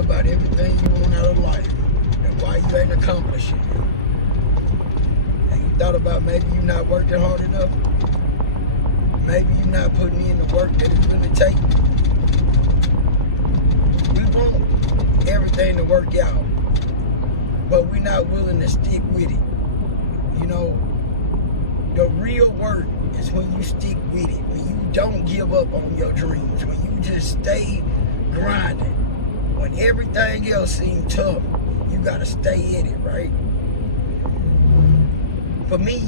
about everything you want out of life and why you ain't accomplishing it. And you thought about maybe you not working hard enough? Maybe you not putting in the work that it's really taking? We want everything to work out, but we're not willing to stick with it. You know, the real work is when you stick with it, when you don't give up on your dreams, when you just stay grinding. When everything else seems tough, you gotta stay in it, right? For me,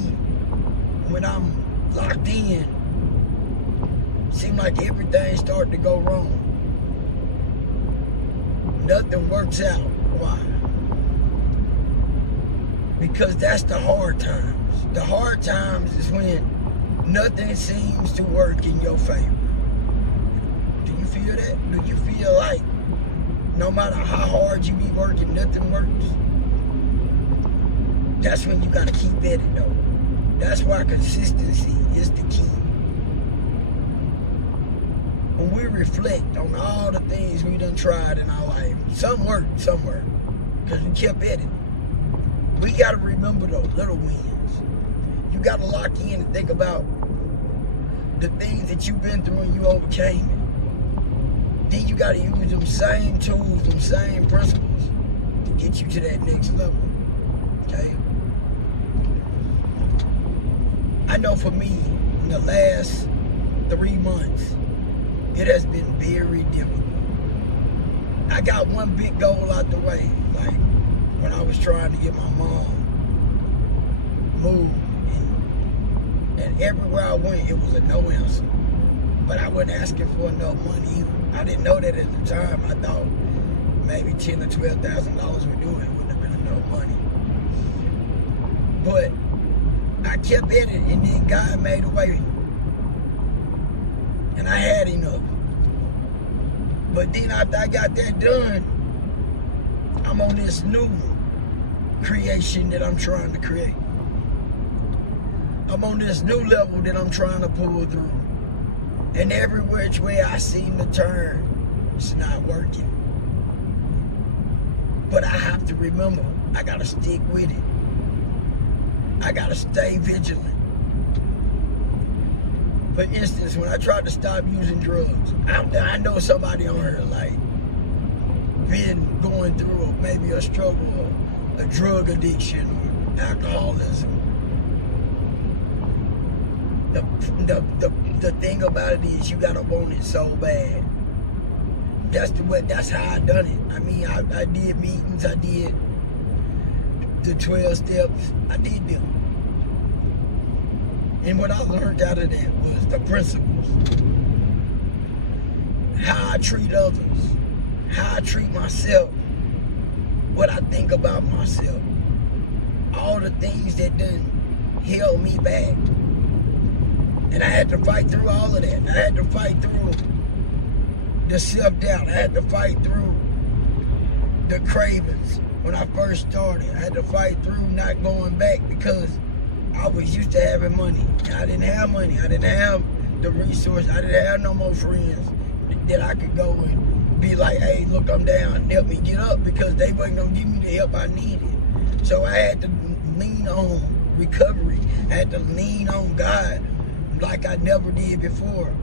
when I'm locked in, seems like everything starts to go wrong. Nothing works out. Why? Because that's the hard times. The hard times is when nothing seems to work in your favor. Do you feel that? Do you feel like no matter how hard you be working, nothing works? That's when you gotta keep at it though. That's why consistency is the key. When we reflect on all the things we done tried in our life, some worked somewhere, because we kept at it. We gotta remember those little wins. You gotta lock in and think about the things that you've been through and you overcame it. Then you gotta use them same tools, them same principles to get you to that next level, okay? I know for me, in the last 3 months, it has been very difficult. I got one big goal out the way, like when I was trying to get my mom moved, and everywhere I went, it was a no answer. But I wasn't asking for enough money either. I didn't know that at the time. I thought maybe $10,000 or $12,000 would do it. It wouldn't have been enough money. But I kept at it, and then God made a way. And I had enough. But then after I got that done, I'm on this new creation that I'm trying to create. I'm on this new level that I'm trying to pull through. And every which way I seem to turn, it's not working. But I have to remember, I gotta stick with it. I gotta stay vigilant. For instance, when I tried to stop using drugs, I know somebody on here like been going through maybe a struggle, or a drug addiction, or alcoholism. The thing about it is you gotta want it so bad. That's how I done it. I mean, I did meetings, I did the 12 steps, I did them. And what I learned out of that was the principles. How I treat others, how I treat myself, what I think about myself, all the things that done held me back. And I had to fight through all of that. I had to fight through the self-doubt. I had to fight through the cravings when I first started. I had to fight through not going back because I was used to having money. And I didn't have money. I didn't have the resource. I didn't have no more friends that I could go and be like, hey, look, I'm down, and help me get up, because they wasn't going to give me the help I needed. So I had to lean on recovery. I had to lean on God like I never did before.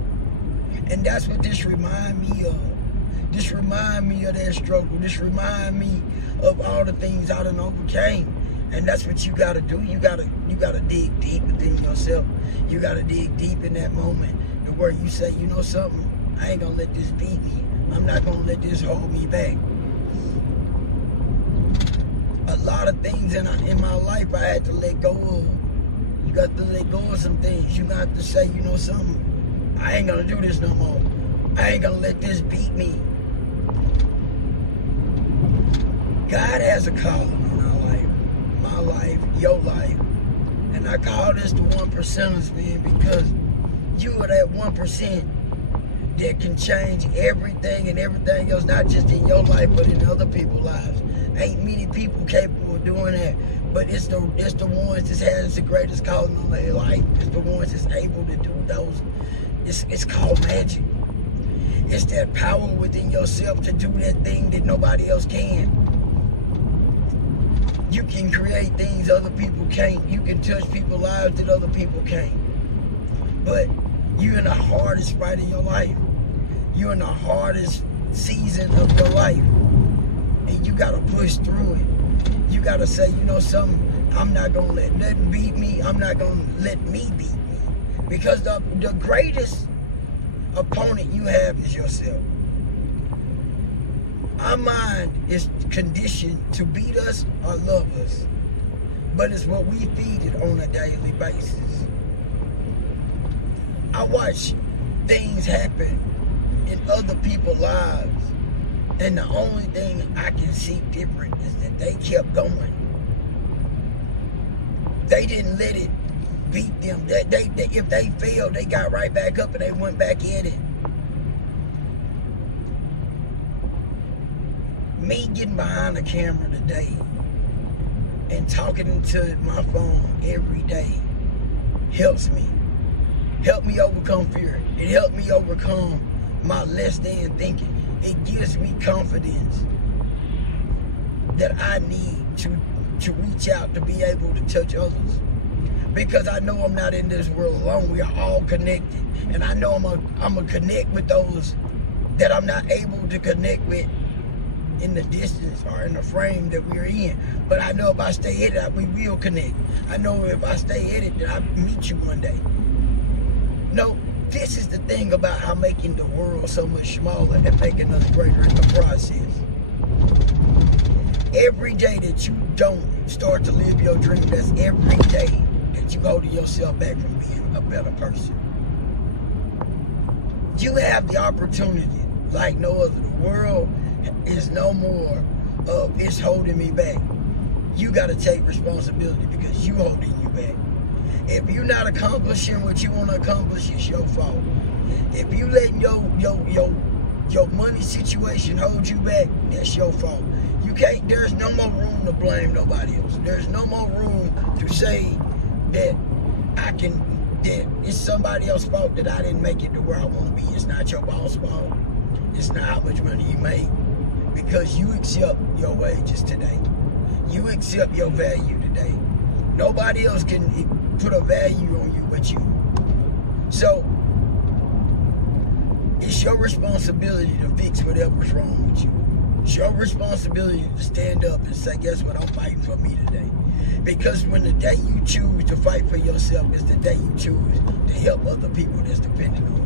And that's what this remind me of. This remind me of that struggle. This remind me of all the things I done overcame. And that's what you gotta do. You gotta dig deep within yourself. You gotta dig deep in that moment to where you say, you know something, I ain't gonna let this beat me. I'm not gonna let this hold me back. A lot of things in my life I had to let go of. You got to let go of some things. You got to say, you know something, I ain't gonna do this no more. I ain't gonna let this beat me. God has a calling on our life. My life, your life. And I call this the 1%ers, man, because you are that 1% that can change everything and everything else, not just in your life, but in other people's lives. Ain't many people capable of doing that. But it's the ones that has the greatest calling on their life. It's the ones that's able to do those. It's called magic. It's that power within yourself to do that thing that nobody else can. You can create things other people can't. You can touch people's lives that other people can't. But you're in the hardest fight of your life. You're in the hardest season of your life. And you got to push through it. You got to say, you know something? I'm not going to let nothing beat me. I'm not going to let me beat me. Because the greatest opponent you have is yourself. Our mind is conditioned to beat us or love us, but it's what we feed it on a daily basis. I watch things happen in other people's lives, and the only thing I can see different is that they kept going. They didn't let it beat them. If they failed, they got right back up and they went back at it. Me getting behind the camera today and talking into my phone every day helps me. Help me overcome fear. It helped me overcome my less than thinking. It gives me confidence that I need to reach out to be able to touch others. Because I know I'm not in this world alone. We are all connected. And I know I'm a connect with those that I'm not able to connect with in the distance or in the frame that we're in. But I know if I stay at it, we will connect. I know if I stay at it, that I'll meet you one day. No, this is the thing about how making the world so much smaller and making us greater in the process. Every day that you don't start to live your dream, that's every day that you hold yourself back from being a better person. You have the opportunity like no other. The world is no more of it's holding me back. You got to take responsibility because you holding you back. If you're not accomplishing what you want to accomplish, it's your fault. If you letting your money situation hold you back, that's your fault. You can't. There's no more room to blame nobody else. There's no more room to say that that it's somebody else's fault that I didn't make it to where I want to be. It's not your boss' fault. It's not how much money you make. Because you accept your wages today. You accept your value today. Nobody else can put a value on you but you. So, it's your responsibility to fix whatever's wrong with you. It's your responsibility to stand up and say, guess what, I'm fighting for me today. Because when the day you choose to fight for yourself is the day you choose to help other people that's dependent on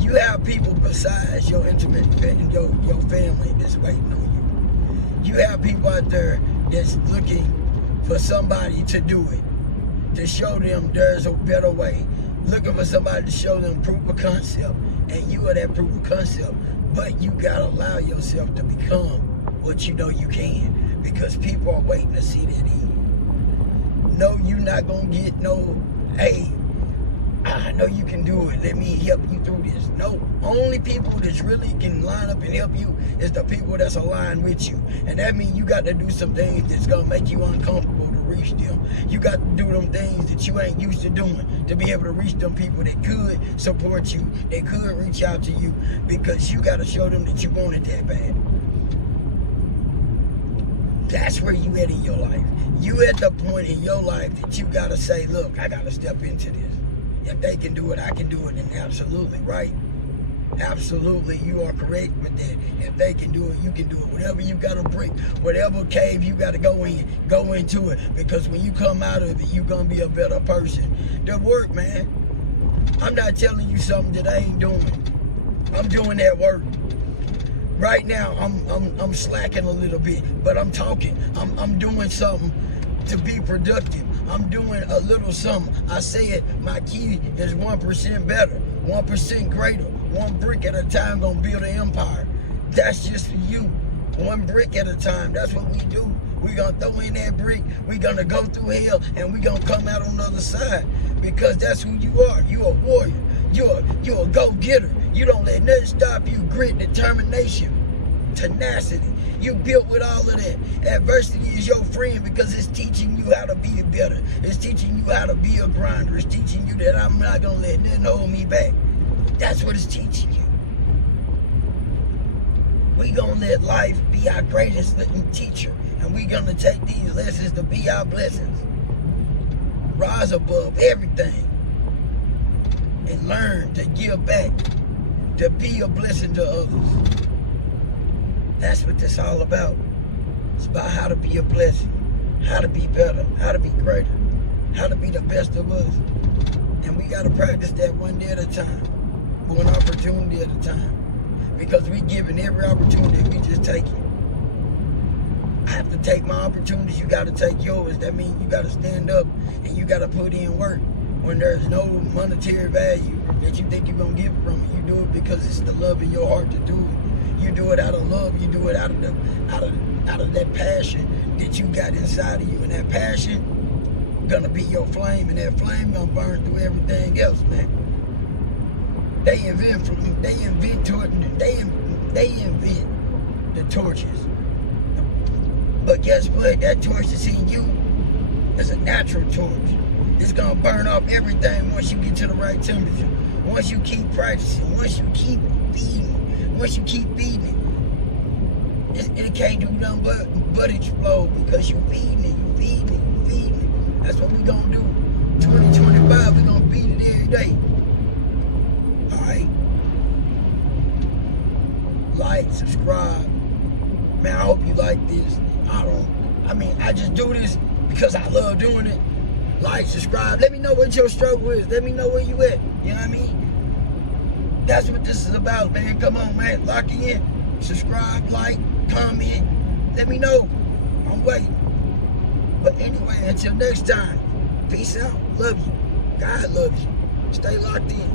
you. You have people besides your intimate, your family that's waiting on you. You have people out there that's looking for somebody to do it, to show them there's a better way. Looking for somebody to show them proof of concept, and you are that proof of concept. But you gotta allow yourself to become what you know you can, because people are waiting to see that in you. No, you're not gonna get no, hey, I know you can do it, let me help you through this. No, only people that really can line up and help you is the people that's aligned with you. And that means you got to do some things that's gonna make you uncomfortable to reach them. You got to do them things that you ain't used to doing to be able to reach them people that could support you, that could reach out to you, because you got to show them that you want it that bad. That's where you at in your life. You at the point in your life that you got to say, look, I got to step into this. If they can do it, I can do it. And absolutely right. Absolutely, you are correct with that. If they can do it, you can do it. Whatever you got to break, whatever cave you got to go into it. Because when you come out of it, you're going to be a better person. The work, man. I'm not telling you something that I ain't doing. I'm doing that work. Right now, I'm slacking a little bit, but I'm talking. I'm doing something to be productive. I'm doing a little something. I said my key is 1% better, 1% greater. One brick at a time gonna build an empire. That's just for you. One brick at a time. That's what we do. We gonna throw in that brick. We gonna go through hell, and we gonna come out on the other side. Because that's who you are. You a warrior. You're a go-getter. You don't let nothing stop you. Grit, determination, tenacity. You built with all of that. Adversity is your friend because it's teaching you how to be better. It's teaching you how to be a grinder. It's teaching you that I'm not going to let nothing hold me back. That's what it's teaching you. We gonna let life be our greatest teacher, and we gonna take these lessons to be our blessings. Rise above everything and learn to give back, to be a blessing to others. That's what this all about. It's about how to be a blessing, how to be better, how to be greater, how to be the best of us. And we gotta practice that one day at a time, one opportunity at a time. Because we given every opportunity, we just take it. I have to take my opportunities, you gotta take yours. That means you gotta stand up and you gotta put in work. When there's no monetary value that you think you're gonna get from it, you do it because it's the love in your heart to do it. You do it out of love, you do it out of that passion that you got inside of you. And that passion gonna be your flame, and that flame gonna burn through everything else, man. They invent the torches. But guess what? That torch that's in you is a natural torch. It's gonna burn off everything once you get to the right temperature. Once you keep practicing, once you keep feeding it. It can't do nothing but explode because you feeding it. That's what we gonna do. 2025, we gonna feed it every day. Alright? Like, subscribe. Man, I hope you like this. I just do this because I love doing it. Like, subscribe. Let me know what your struggle is. Let me know where you at. You know what I mean? That's what this is about, man. Come on, man. Lock in. Subscribe, like, comment. Let me know. I'm waiting. But anyway, until next time, peace out. Love you. God loves you. Stay locked in.